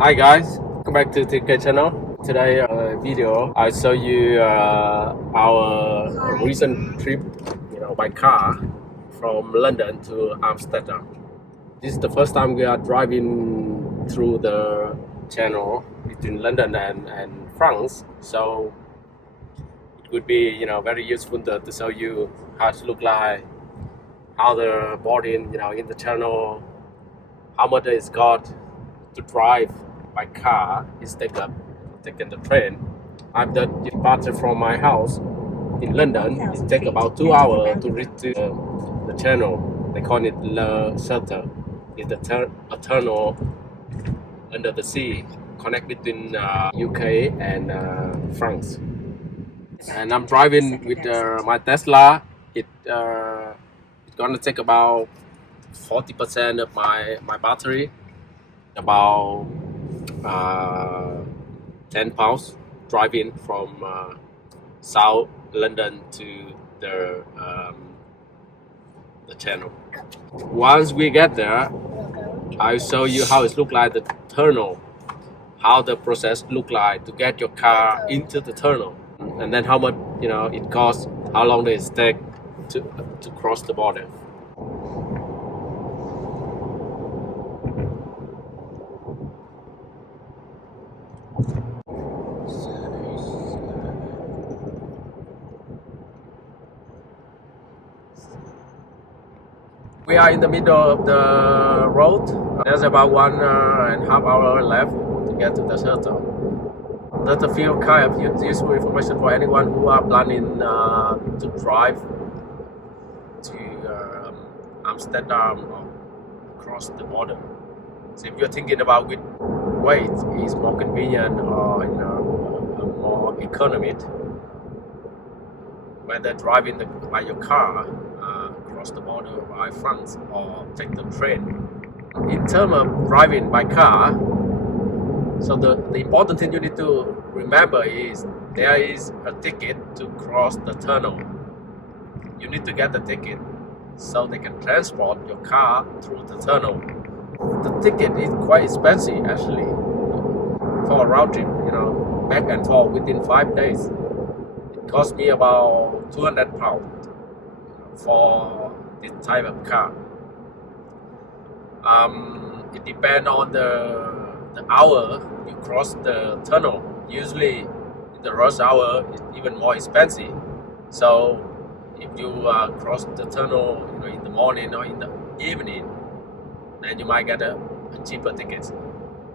Hi guys, welcome back to TK channel. Today video I'll show you our recent trip, by car from London to Amsterdam. This is the first time we are driving through the channel between London and France. So it would be very useful to show you how it look like, how the boarding in the channel, how much it's got to drive by car instead of taking the train. I've departed from my house in London. It takes about 2 hours to reach the channel. They call it LeShuttle. It's a tunnel under the sea, connect between UK and France. And I'm driving with my Tesla. It's gonna take about 40% of my battery, about 10 pounds driving from South London to the channel. Once we get there, I'll show you how it look like the tunnel, how the process look like to get your car into the tunnel, and then how much it costs, how long does it take to cross the border. We are in the middle of the road. There's about 1.5 hours left to get to the shuttle. That's a few kind of useful information for anyone who are planning to drive to Amsterdam or cross the border. So if you're thinking about which way is more convenient or more economic, whether driving by your car across the border by France or take the train. In terms of driving by car, so the important thing you need to remember is there is a ticket to cross the tunnel. You need to get the ticket so they can transport your car through the tunnel. The ticket is quite expensive actually for a round trip, back and forth within 5 days. It cost me about £200 for this type of car. It depends on the hour you cross the tunnel. Usually in the rush hour it's even more expensive. So if you cross the tunnel in the morning or in the evening, then you might get a cheaper ticket.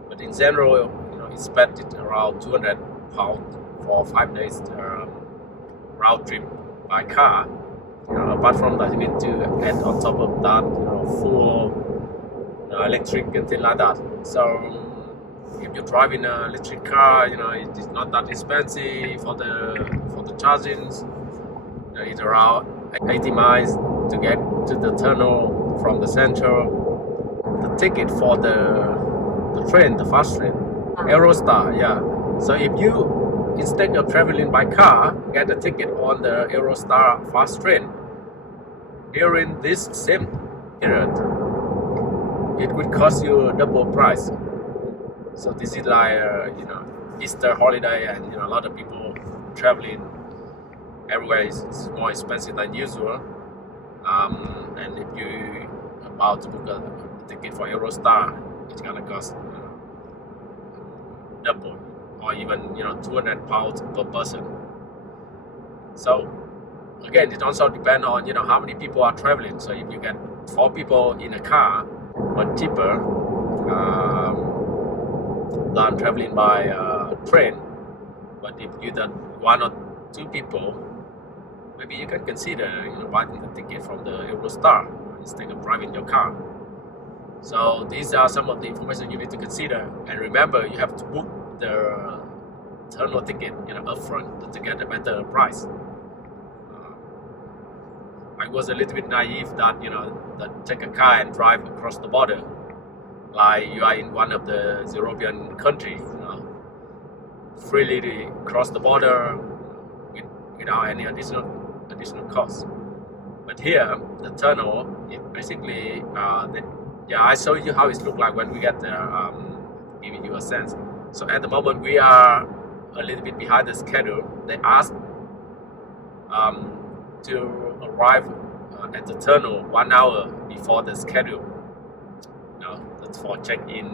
But in general, expected around £200 for 5 days round trip by car. Apart from that, you need to add on top of that, full electric and things like that. So if you're driving an electric car, it is not that expensive for the charging. It's around 80 miles to get to the tunnel from the central. The ticket for the train, the fast train, Eurostar, yeah. So if you, instead of traveling by car, get a ticket on the Eurostar fast train, during this same period, it would cost you double price. So this is like Easter holiday, and a lot of people traveling everywhere is more expensive than usual. And if you about to book a ticket for Eurostar, it's gonna cost double, or even £200 per person. So again, it also depends on how many people are traveling. So if you get 4 people in a car, much cheaper than traveling by train. But if you got 1 or 2 people, maybe you can consider buying the ticket from the Eurostar instead of driving your car. So these are some of the information you need to consider. And remember, you have to book the tunnel ticket upfront to get a better price. I was a little bit naive that that take a car and drive across the border like you are in one of the European countries, freely to cross the border without any additional cost. But here, the tunnel, it basically I show you how it looks like when we get there. giving you a sense. So at the moment we are a little bit behind the schedule. They asked to arrive at the tunnel 1 hour before the schedule. Now that's for check-in.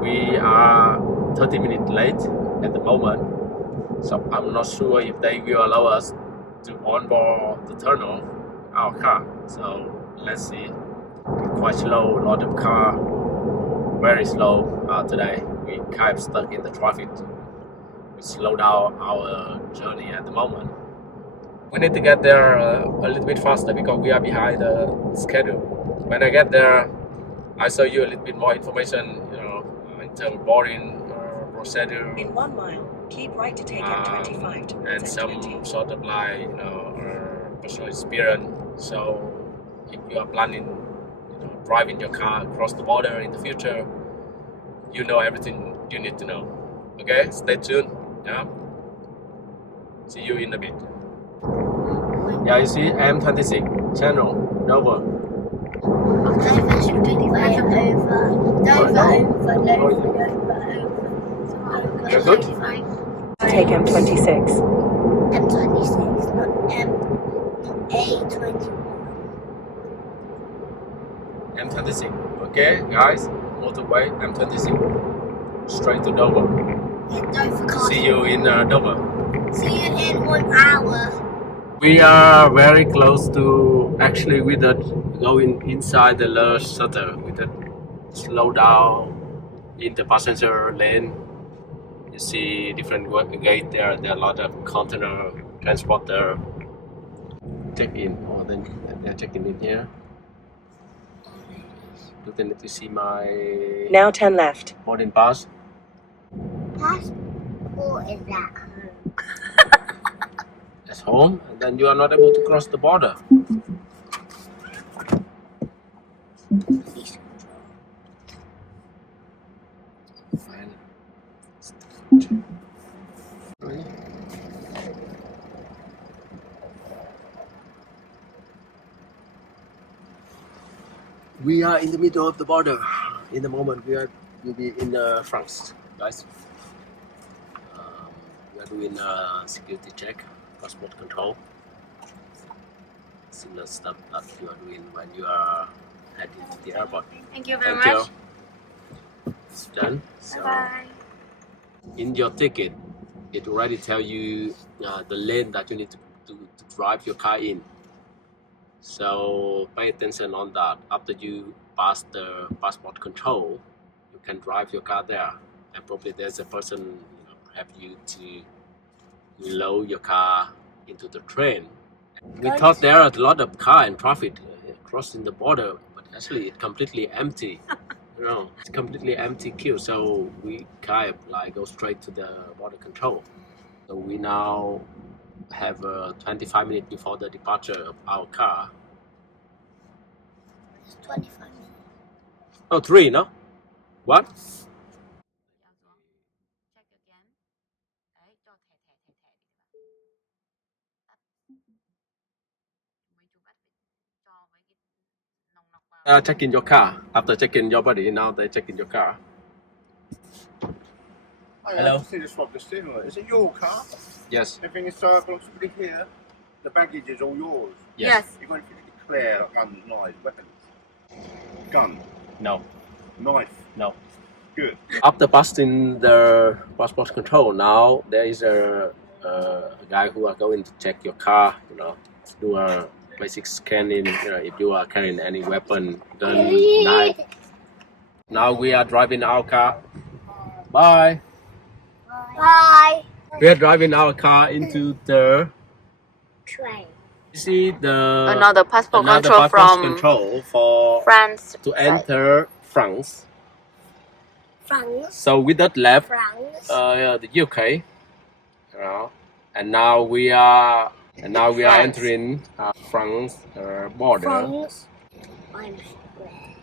We are 30 minutes late at the moment, so I'm not sure if they will allow us to onboard the tunnel our car. So let's see. Quite slow, a lot of car, very slow today. We kind of stuck in the traffic. We slow down our journey at the moment. We need to get there a little bit faster because we are behind the schedule. When I get there, I show you a little bit more information, in terms of boarding procedure. In 1 mile, keep right to take M25 towards and some M20. sort of like personal experience. So if you are planning, driving your car across the border in the future, you know everything you need to know. Okay, stay tuned. Yeah. See you in a bit. Yeah, you see M26 channel Dover. You're good? Take M26. M26, not A21. M26. Okay, guys, motorway M26. Straight to Dover. Yeah, don't forget. See you in Dover. See you in 1 hour. We are very close to, actually we did going inside the LeShuttle. We did slow down in the passenger lane. You see different gate there. There are a lot of container transporter. Check in, or then they're checking in here. You can need to see my Now 10 left. boarding pass. Passport is at home. At home, and then you are not able to cross the border. Fine. We are in the middle of the border. In the moment, will be in France, guys. We are doing a security check, passport control. Similar stuff that you are doing when you are heading to the airport. Thank you very Thank you. much. It's done. So Bye-bye. in your ticket, it already tell you the lane that you need to drive your car in. So pay attention on that. After you pass the passport control, you can drive your car there, and probably there's a person help you to load your car into the train. We thought there are a lot of car and traffic crossing the border, but actually it's completely empty. It's completely empty queue. So we kind of like go straight to the border control. So we now have 25 minutes before the departure of our car. It's 25 minutes. Oh, 3, no? What? Check in your car. After checking your body, now they check in your car. Hello. I just need to swap the steering wheel. Is it your car? Yes. Everything is circled here. The baggage is all yours. Yes. You're going to declare guns, knives, weapons. Gun. No. Knife. No. Good. After passing the passport control, now there is a guy who are going to check your car. Do a basic scanning. If you are carrying any weapon, gun, knife. Now we are driving our car. Bye. Bye. We are driving our car into the. Train. You see the Another passport control passport from control for France to enter France. France. So we that left France. the UK, and now we are France. entering France border. France. I'm square.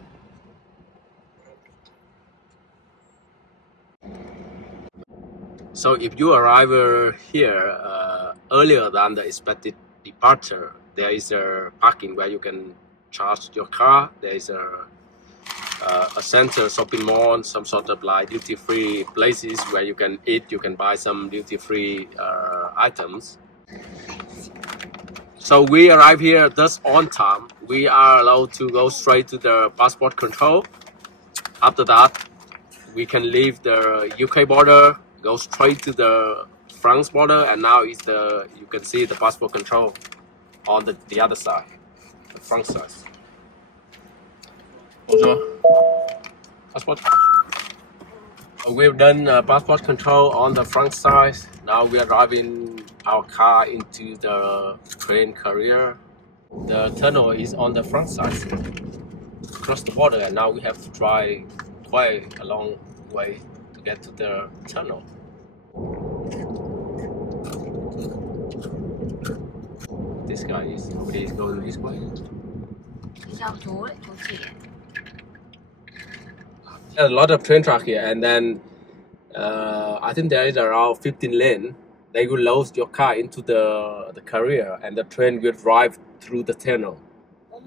So if you arrive here earlier than the expected departure, there is a parking where you can charge your car. There is a a center shopping mall, some sort of like duty-free places where you can eat, you can buy some duty-free items. So we arrive here just on time. We are allowed to go straight to the passport control. After that, we can leave the UK border, go straight to the France border, and now is the, you can see the passport control on the other side, the front side. Bonjour. Passport. We've done passport control on the front side. Now we are driving our car into the train carrier. The tunnel is on the front side, across the border, and now we have to drive quite a long way to get to the tunnel. This guy is okay, going this way. There's a lot of train track here, and then I think there is around 15 lanes. They will load your car into the carrier, and the train will drive through the tunnel.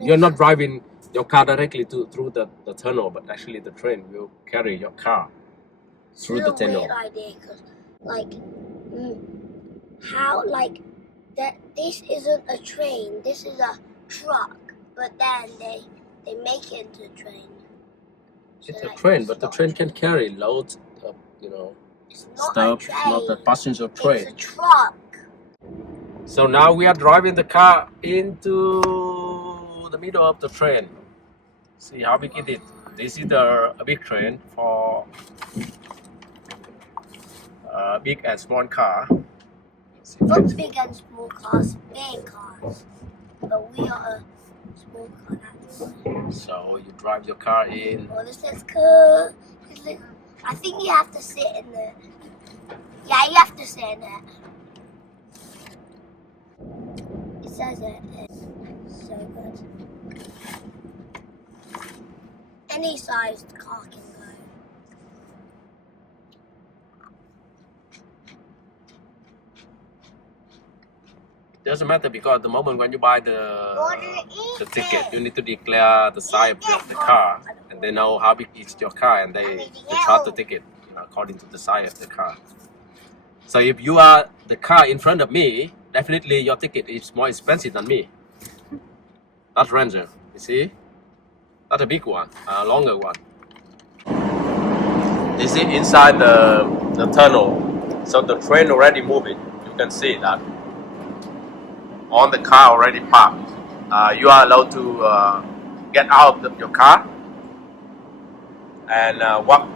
You're not driving your car directly through the tunnel, but actually the train will carry your car through the tunnel. Weird idea, cause like, how like that? This isn't a train. This is a truck. But then they make it into a train. So It's a train, but the train can carry loads of it's not stuff. a It's not a train. passenger train. It's a truck. So now we are driving the car into the middle of the train. See how big it is. This is a big train for big and small car. Not big and small cars, big cars. But we are a small car. So you drive your car in. Oh, this is cool. I think you have to sit in there. Yeah, you have to sit in it. It says it. It's so good. Any sized car can go. Doesn't matter because at the moment when you buy the ticket, you need to declare the size of the car, and they know how big is your car, and they charge the ticket according to the size of the car. So if you are the car in front of me, definitely your ticket is more expensive than me. That's Ranger, you see? That's a big one, a longer one. This is inside the tunnel, so the train already moving. You can see that. On the car already parked. You are allowed to get out of your car and walk,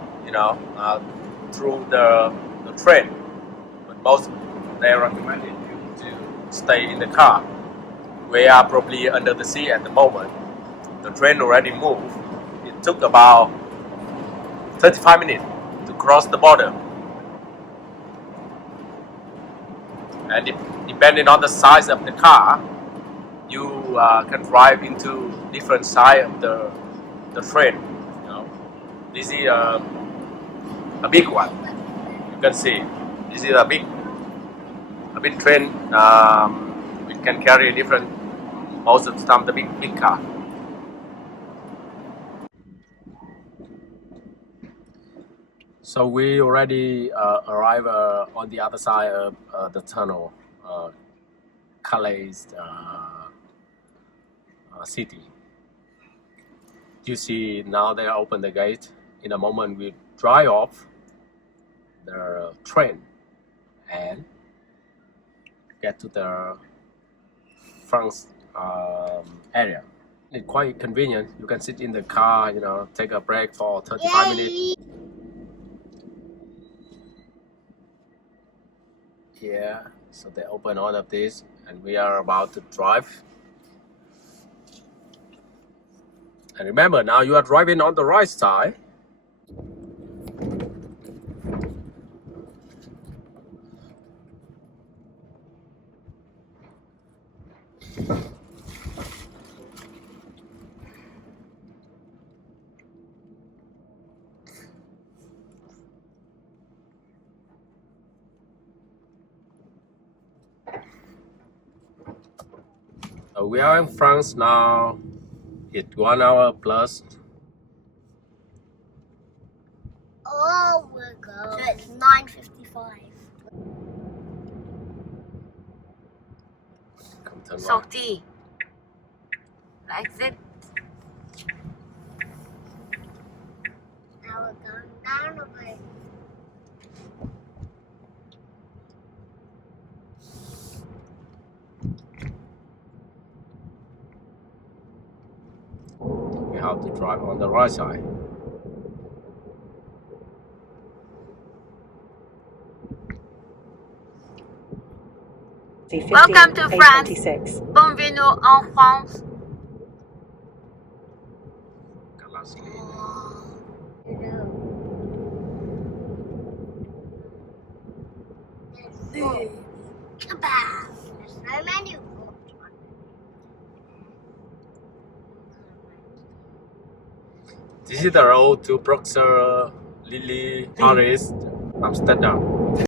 through the train. But most they recommend you to stay in the car. We are probably under the sea at the moment. The train already moved. It took about 35 minutes to cross the border. And depending on the size of the car, you can drive into different side of the train. This is a big one. You can see this is a big train. It can carry different, most of the time the big car. So we already arrived on the other side of the tunnel, Calais city. You see now they open the gate. In a moment we drive off the train and get to the France area. It's quite convenient. You can sit in the car, take a break for 35 minutes. Here, so they open all of this, and we are about to drive. And remember, now you are driving on the right side. We are in France now. It's 1 hour plus 9:55. Come turn right. Salty. Like that. Now we're going down a bit. We have to drive on the right side. Welcome to France. A26. Bienvenue en France. Last lane. You know. Boom. Kaboom. There's no menu. This is the road to Brussels, Lille, Paris, Amsterdam.